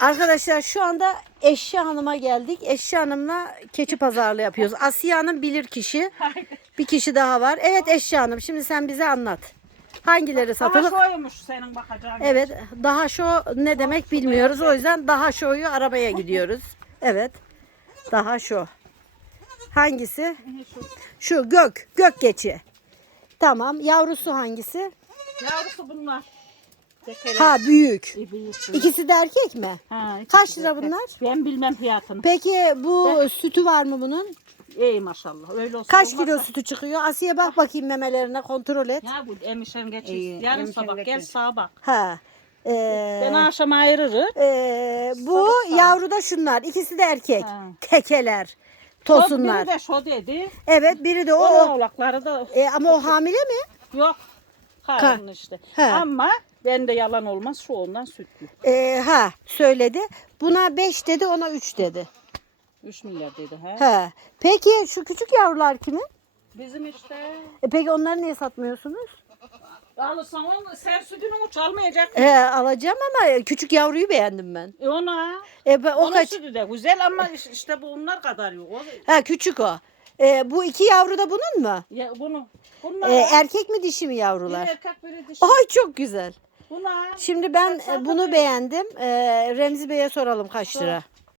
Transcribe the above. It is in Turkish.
Arkadaşlar şu anda Eşya Hanım'a geldik. Eşya Hanım'la keçi pazarlığı yapıyoruz. Asiye Hanım bilir kişi. Bir kişi daha var. Evet Eşya Hanım şimdi sen bize anlat. Hangileri satılık? Ama şoymuş senin bakacağın. Evet daha şu ne demek bilmiyoruz. O yüzden daha şoyu arabaya gidiyoruz. Evet. Daha şu. Hangisi? Şu gök. Gök keçi. Tamam. Yavrusu hangisi? yavrusu bunlar. Ha büyük. İyi, büyük, büyük. İkisi de erkek mi? Ha, Kaç lira bunlar? Ben bilmem fiyatını. Peki bu sütü var mı bunun? İyi maşallah. Öyle olsa Kaç olmazsa- kilo sütü çıkıyor? Asiye bak bakayım memelerine kontrol et. Ya bu emişen geçiyor. Yarın emişen sabah gel geçiyor. sağa bak. Ha. Ben Ee, akşam ayırırım. ee, bu Sabah yavru da şunlar. İkisi de erkek. Ha. Tekeler. Tosunlar. Biri de şu dedi. Evet biri de. O o. oğlakları da E, ama o hamile mi? yok. Karın işte. He. Ama ben de yalan olmaz şu ondan sütlü. E, ha söyledi. Buna 5 dedi ona 3 dedi. 3 milyar dedi. He. He. Peki şu küçük yavrular kimin? Bizim işte. E, peki onları niye satmıyorsunuz? Alırsan onu sen sütünü uç almayacak. He, alacağım ama küçük yavruyu beğendim ben. E ona. E, ben- o Onun kaç? sütü de güzel ama işte bunlar kadar yok. O, Ha küçük o. E, bu iki yavru da bunun mu? ya bunu. Bunlar. E, erkek mi dişi mi biri yavrular? erkek biri dişi. Ay çok güzel. Buna. Şimdi ben e, bunu beğendim. E, Remzi Bey'e soralım kaç lira.